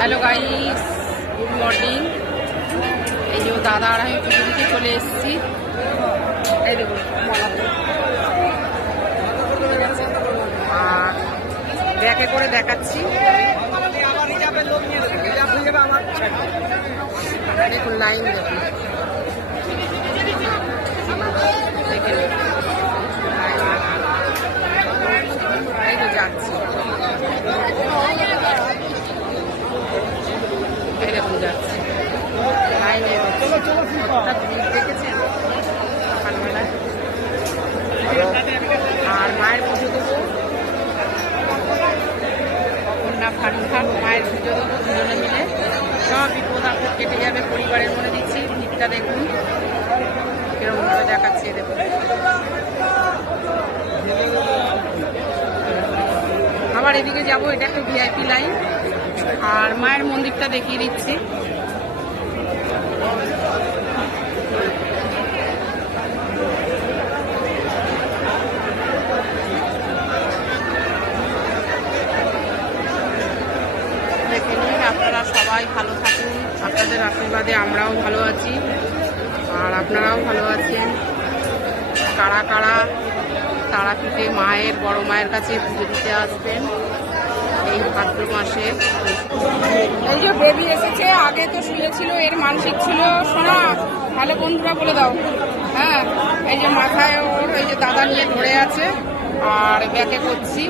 Hello guys good morning এই যে দাদা আর আমি পুজো চলে এসেছি এই দেখুন। আর ব্যাকে করে দেখাচ্ছি দেখুন লাইন দেখুন দেখে নিন। এই তো যাচ্ছি দেখুন যাচ্ছে। লাইনে আর মায়ের পুজো দেবো। কখন না ফান মায়ের পুজো দেবো দুজনে মিলে। সব বিপদ আপদ কেটে যাবে পরিবারের মনে দিচ্ছি ভিড়টা দেখুন। কীরকম ভাবে দেখাচ্ছি দেখুন। আবার এদিকে যাব, এটা একটা ভিআইপি লাইন আর মায়ের মন্দিরটা দেখিয়ে দিচ্ছি। আপনারা সবাই ভালো থাকুন। আপনাদের আশীর্বাদে আমরাও ভালো আছি। আর আপনারাও ভালো আছেন। কারা কারা তারাপীঠে মায়ের, বড় মায়ের কাছে পুজো দিতে আসবেন এই ভাদ্র মাসে। এই যে বেবি এসেছে, আগে তো শুয়েছিল এর মানসিক ছিল শোনা ভালো বন্ধুরা বলে দাও। হ্যাঁ এই যে মাথায় ওর, এই যে দাদা নিয়ে ধরে আছে, আর ব্যাকে করছি।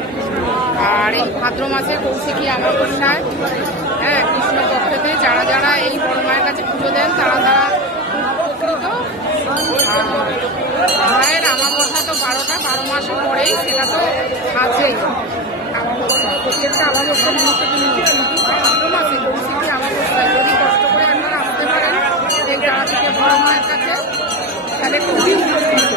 আর এই ভাদ্র মাসে কৌশিকী আমাবস্যায় হ্যাঁ কৃষ্ণ পক্ষতে যারা যারা এই বড় মায়ের কাছে পুজো দেন, তারা তারা উপকৃত। মায়ের আমাবস্যা তো বারোটা, বারো মাসে পরেই সেটা তো আছেই। আজকেরটা আমার বস্তার জিনিসটা কিনে একদম আছে বলছি কি আমার কাছে। তাহলে খুবই উপকার